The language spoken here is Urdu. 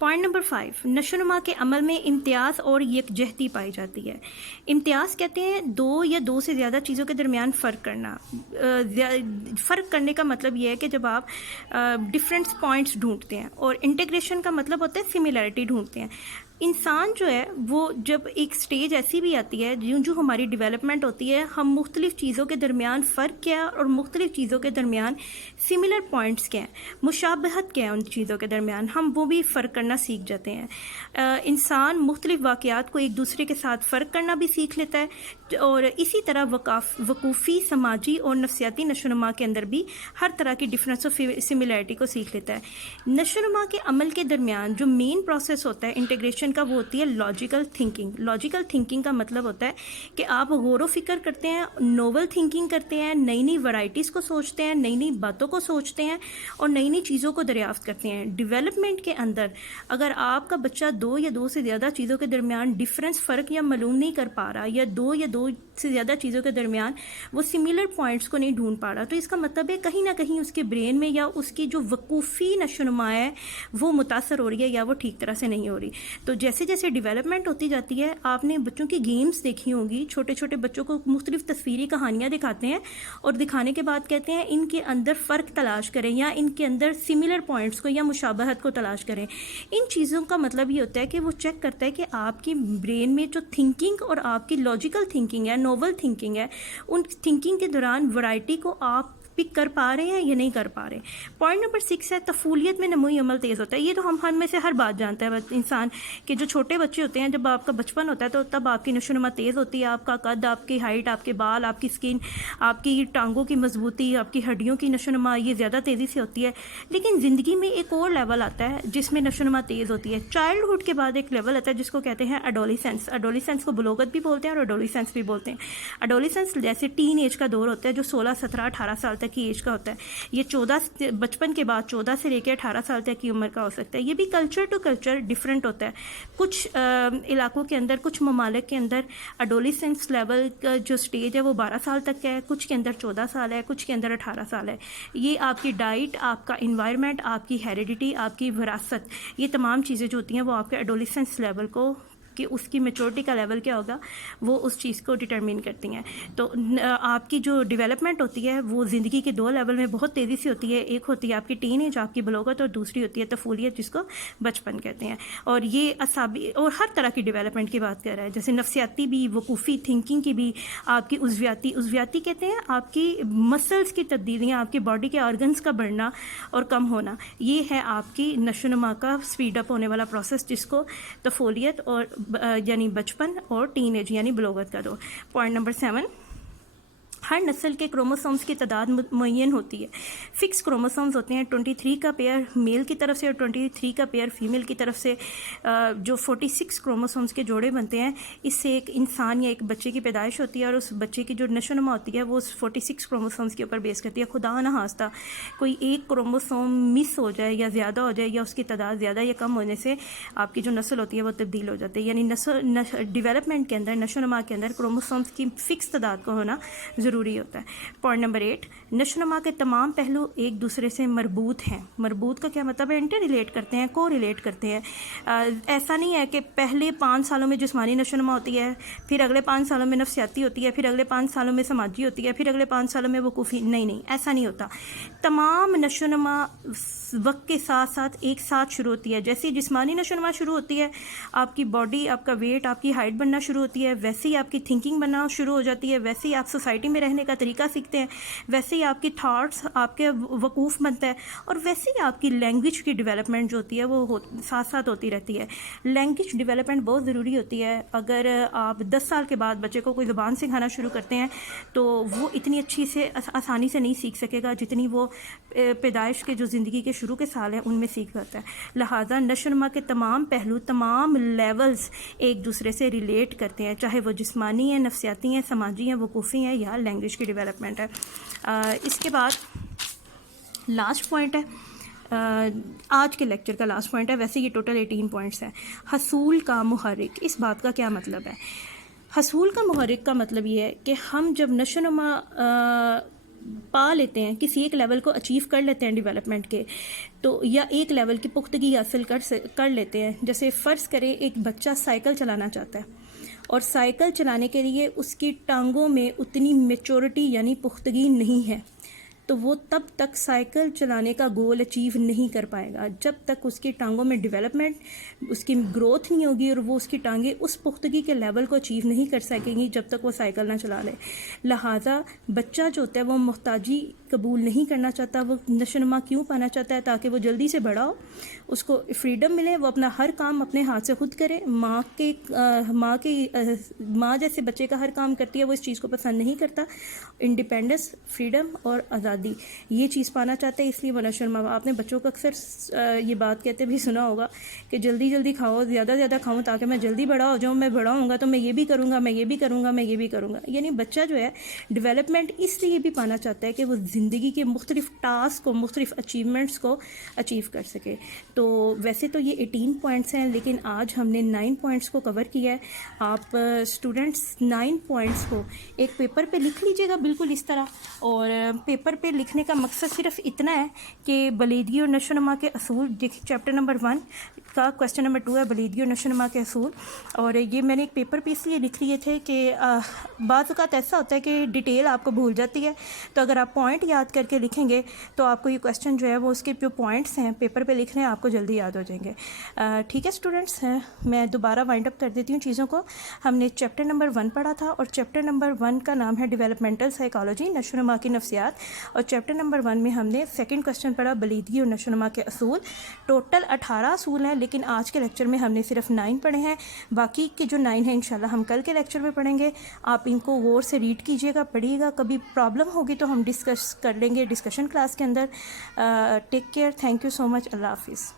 پوائنٹ نمبر 5، نشو و نما کے عمل میں امتیاز اور یکجہتی پائی جاتی ہے۔ امتیاز کہتے ہیں دو یا دو سے زیادہ چیزوں کے درمیان فرق کرنا۔ فرق کرنے کا مطلب یہ ہے کہ جب آپ ڈفرینٹ پوائنٹس ڈھونڈتے ہیں، اور انٹیگریشن کا مطلب ہوتا ہے سملیرٹی ڈھونڈتے ہیں۔ انسان جو ہے وہ جب ایک سٹیج ایسی بھی آتی ہے جو ہماری ڈیولپمنٹ ہوتی ہے، ہم مختلف چیزوں کے درمیان فرق کیا اور مختلف چیزوں کے درمیان سملر پوائنٹس کیا ہیں، مشابہت کیا ہے ان چیزوں کے درمیان، ہم وہ بھی فرق کرنا سیکھ جاتے ہیں۔ انسان مختلف واقعات کو ایک دوسرے کے ساتھ فرق کرنا بھی سیکھ لیتا ہے، اور اسی طرح وقوفی، سماجی اور نفسیاتی نشو و نما کے اندر بھی ہر طرح کی ڈفرینس اور سملیرٹی کو سیکھ لیتا ہے۔ نشو و نما کے عمل کے درمیان جو مین پروسیس ہوتا ہے انٹیگریشن کا، وہ ہوتی ہے لاجیکل تھنکنگ۔ لاجیکل تھنکنگ کا مطلب ہوتا ہے کہ آپ غور و فکر کرتے ہیں، نوول تھنکنگ کرتے ہیں، نئی نئی ورائٹیز کو سوچتے ہیں، نئی نئی باتوں کو سوچتے ہیں اور نئی نئی چیزوں کو دریافت کرتے ہیں۔ ڈیولپمنٹ کے اندر اگر آپ کا بچہ دو یا دو سے زیادہ چیزوں کے درمیان ڈفرینس، فرق یا معلوم نہیں کر پا رہا، یا دو سے زیادہ چیزوں کے درمیان وہ سملر پوائنٹس کو نہیں ڈھونڈ پا رہا، تو اس کا مطلب ہے کہیں نہ کہیں اس کے برین میں یا اس کی جو وقوفی نشو و نما ہے وہ متاثر ہو رہی ہے، یا وہ ٹھیک طرح سے نہیں ہو رہی۔ تو جیسے جیسے ڈیولپمنٹ ہوتی جاتی ہے، آپ نے بچوں کی گیمز دیکھی ہوں گی، چھوٹے چھوٹے بچوں کو مختلف تصویری کہانیاں دکھاتے ہیں، اور دکھانے کے بعد کہتے ہیں ان کے اندر فرق تلاش کریں، یا ان کے اندر سملر پوائنٹس کو یا مشابہت کو تلاش کریں۔ ان چیزوں کا مطلب یہ ہوتا ہے کہ وہ چیک کرتا ہے کہ آپ کی برین میں جو تھنکنگ اور آپ کی لاجیکل تھنکنگ ہے، نوول تھنکنگ ہے، ان تھنکنگ کے دوران ورائٹی کو آپ پک کر پا رہے ہیں یا نہیں کر پا رہے۔ پوائنٹ نمبر 6 ہے طفولیت میں نموئی عمل تیز ہوتا ہے۔ یہ تو ہم میں سے ہر بات جانتا ہے انسان کہ جو چھوٹے بچے ہوتے ہیں، جب آپ کا بچپن ہوتا ہے تو تب آپ کی نشو و نما تیز ہوتی ہے، آپ کا قد، آپ کی ہائٹ، آپ کے بال، آپ کی سکن، آپ کی ٹانگوں کی مضبوطی، آپ کی ہڈیوں کی نشو و نما یہ زیادہ تیزی سے ہوتی ہے۔ لیکن زندگی میں ایک اور لیول آتا ہے جس میں نشو و نما تیز ہوتی ہے۔ چائلڈہڈ کے بعد ایک لیول آتا ہے جس کو کہتے ہیں ایڈولیسنس۔ ایڈولیسنس کو بلوغت بھی بولتے ہیں اور ایڈولیسنس بھی بولتے ہیں۔ ایڈولیسنس جیسے ٹین ایج کا دور ہوتا ہے جو 16، 17، 18 سال تک کی ایج کا ہوتا ہے۔ یہ بچپن کے بعد 14 سے لے کے 18 سال تک کی عمر کا ہو سکتا ہے۔ یہ بھی کلچر ٹو کلچر ڈفرینٹ ہوتا ہے۔ کچھ علاقوں کے اندر، کچھ ممالک کے اندر ایڈولیسنس لیول کا جو سٹیج ہے وہ 12 سال تک ہے، کچھ کے اندر 14 سال ہے، کچھ کے اندر 18 سال ہے۔ یہ آپ کی ڈائٹ، آپ کا انوائرمنٹ، آپ کی ہیریڈیٹی، آپ کی وراثت، یہ تمام چیزیں جو ہوتی ہیں وہ آپ کے ایڈولیسنس لیول کو، کہ اس کی میچورٹی کا لیول کیا ہوگا، وہ اس چیز کو ڈٹرمین کرتی ہیں۔ تو آپ کی جو ڈیولپمنٹ ہوتی ہے وہ زندگی کے دو لیول میں بہت تیزی سے ہوتی ہے۔ ایک ہوتی ہے آپ کی ٹین ایج، آپ کی بلوغت، اور دوسری ہوتی ہے طفولیت جس کو بچپن کہتے ہیں۔ اور یہ اعصابی اور ہر طرح کی ڈیولپمنٹ کی بات کر رہا ہے، جیسے نفسیاتی بھی، وقوفی تھنکنگ کی بھی، آپ کی عضویاتی کہتے ہیں آپ کی مسلز کی تبدیلیاں، آپ کی باڈی کے آرگنز کا بڑھنا اور کم ہونا، یہ ہے آپ کی نشو و نما کا سپیڈ اپ ہونے والا پروسیس، جس کو طفولیت اور یعنی بچپن اور ٹین ایج یعنی بلوغت کا دور۔ پوائنٹ نمبر 7، ہر نسل کے کروموسومز کی تعداد معین ہوتی ہے۔ فکس کروموسومز ہوتے ہیں، 23 کا پیئر میل کی طرف سے اور 23 کا پیئر فیمیل کی طرف سے، جو 46 کروموسومز کے جوڑے بنتے ہیں۔ اس سے ایک انسان یا ایک بچے کی پیدائش ہوتی ہے، اور اس بچے کی جو نشو و نما ہوتی ہے وہ 46 کروموسومز کے اوپر بیس کرتی ہے۔ خدا نہ خواستہ کوئی ایک کروموسوم مس ہو جائے یا زیادہ ہو جائے، یا اس کی تعداد زیادہ یا کم ہونے سے آپ کی جو نسل ہوتی ہے وہ تبدیل ہو جاتی ہے۔ یعنی ڈیولپمنٹ کے اندر، نشو و نما کے اندر کروموسومز کی فکس تعداد کا ہونا ضروری ہوتا ہے۔ پوائنٹ نمبر 8، نشو و نما کے تمام پہلو ایک دوسرے سے مربوط ہیں۔ مربوط کا کیا مطلب ہے؟ انٹر ریلیٹ کرتے ہیں، کو ریلیٹ کرتے ہیں۔ ایسا نہیں ہے کہ پہلے 5 سالوں میں جسمانی نشو و نما ہوتی ہے، پھر اگلے 5 سالوں میں نفسیاتی ہوتی ہے، پھر اگلے 5 سالوں میں سماجی ہوتی ہے، پھر اگلے 5 سالوں میں وقوفی، نہیں، ایسا نہیں ہوتا۔ تمام نشو و نما وقت کے ساتھ ساتھ ایک ساتھ شروع ہوتی ہے۔ جیسے جسمانی نشو و نما شروع ہوتی ہے، آپ کی باڈی، آپ کا ویٹ، آپ کی ہائٹ بننا شروع ہوتی ہے، ویسے ہی آپ کی تھنکنگ بننا شروع ہو جاتی ہے، ویسے ہی آپ سوسائٹی میں رہنے کا طریقہ سیکھتے ہیں، ویسے ہی آپ کی تھاٹس، آپ کے وقوف بنتا ہے، اور ویسے ہی آپ کی لینگویج کی ڈیولپمنٹ جو ہوتی ہے وہ ساتھ ساتھ ہوتی رہتی ہے۔ لینگویج ڈیولپمنٹ بہت ضروری ہوتی ہے۔ اگر آپ 10 سال کے بعد بچے کو کوئی زبان سکھانا شروع کرتے ہیں تو وہ اتنی اچھی سے آسانی سے نہیں سیکھ سکے گا جتنی وہ پیدائش کے جو زندگی کے شروع کے سال ہیں ان میں سیکھ پاتا ہے۔ لہٰذا نشو و نما کے تمام پہلو، تمام لیولز ایک دوسرے سے ریلیٹ کرتے ہیں، چاہے وہ جسمانی ہیں، نفسیاتی ہیں، سماجی ہیں، وقوفی ہیں، یا لینگویج کی ڈیولپمنٹ ہے۔ اس کے بعد لاسٹ پوائنٹ ہے، آج کے لیکچر کا لاسٹ پوائنٹ ہے، ویسے یہ ٹوٹل 18 پوائنٹس ہیں۔ حصول کا محرک، اس بات کا کیا مطلب ہے؟ حصول کا محرک کا مطلب یہ ہے کہ ہم جب نشو و نما پا لیتے ہیں، کسی ایک لیول کو اچیو کر لیتے ہیں ڈیولپمنٹ کے، تو یا ایک لیول کی پختگی حاصل کر لیتے ہیں. جیسے فرض کریں ایک بچہ سائیکل چلانا چاہتا ہے، اور سائیکل چلانے کے لیے اس کی ٹانگوں میں اتنی میچورٹی یعنی پختگی نہیں ہے، تو وہ تب تک سائیکل چلانے کا گول اچیو نہیں کر پائے گا جب تک اس کی ٹانگوں میں ڈیولپمنٹ، اس کی گروتھ نہیں ہوگی، اور وہ اس کی ٹانگیں اس پختگی کے لیول کو اچیو نہیں کر سکیں گی جب تک وہ سائیکل نہ چلا لے. لہٰذا بچہ جو ہوتا ہے وہ محتاجی قبول نہیں کرنا چاہتا، وہ نشو و نما کیوں پانا چاہتا ہے؟ تاکہ وہ جلدی سے بڑا ہو، اس کو فریڈم ملے، وہ اپنا ہر کام اپنے ہاتھ سے خود کرے. ماں جیسے بچے کا ہر کام کرتی ہے، وہ اس چیز کو پسند نہیں کرتا. انڈیپینڈنس، فریڈم اور آزادی یہ چیز پانا چاہتے ہیں، اس لیے وہ نشو و نما. آپ نے بچوں کو اکثر یہ بات کہتے بھی سنا ہوگا کہ جلدی جلدی کھاؤ، زیادہ زیادہ کھاؤں تاکہ میں جلدی بڑا ہو جاؤں، میں بڑا ہوں گا تو میں یہ بھی کروں گا، میں یہ بھی کروں گا، میں یہ بھی کروں گا. یعنی بچہ جو ہے ڈیولپمنٹ اس لیے بھی پانا چاہتا ہے کہ وہ زندگی کے مختلف ٹاسک کو، مختلف اچیومنٹس کو اچیو کر سکے. تو ویسے تو یہ 18 پوائنٹس ہیں، لیکن آج ہم نے 9 پوائنٹس کو کور کیا ہے. آپ اسٹوڈنٹس 9 پوائنٹس کو ایک پیپر پہ لکھ لیجیے گا بالکل اس طرح. اور پیپر پہ لکھنے کا مقصد صرف اتنا ہے کہ بلیدگی اور نشو و نما کے اصول، چیپٹر نمبر 1 کا کویسچن نمبر 2 ہے بلیدگی اور نشو و نما کے اصول. اور یہ میں نے ایک پیپر پہ اس لیے لکھ لیے تھے کہ بعض اوقات ایسا ہوتا ہے کہ ڈیٹیل آپ کو بھول جاتی ہے، تو اگر آپ پوائنٹ یاد کر کے لکھیں گے تو آپ کو یہ کویسچن جو ہے وہ اس کے جو پوائنٹس ہیں پیپر پہ لکھنے آپ کو جلدی یاد ہو جائیں گے. ٹھیک ہے اسٹوڈنٹس، میں دوبارہ وائنڈ اپ کر دیتی ہوں چیزوں کو. ہم نے چیپٹر نمبر 1 پڑھا تھا، اور چیپٹر نمبر 1 کا نام ہے ڈیولپمنٹل سائیکالوجی، نشو و نما کی نفسیات. اور چیپٹر نمبر 1 میں ہم نے سیکنڈ کویسچن پڑھا بلیدگی اور نشو و نما کے اصول. ٹوٹل 18 اصول ہیں، لیکن آج کے لیکچر میں ہم نے صرف 9 پڑھے ہیں. باقی کے جو 9 ہیں انشاءاللہ ہم کل کے لیکچر میں پڑھیں گے. آپ ان کو غور سے ریڈ کیجیے گا، پڑھیے گا. کبھی پرابلم ہوگی تو ہم ڈسکس کر لیں گے ڈسکشن کلاس کے اندر. Take care, thank you so much, اللہ حافظ.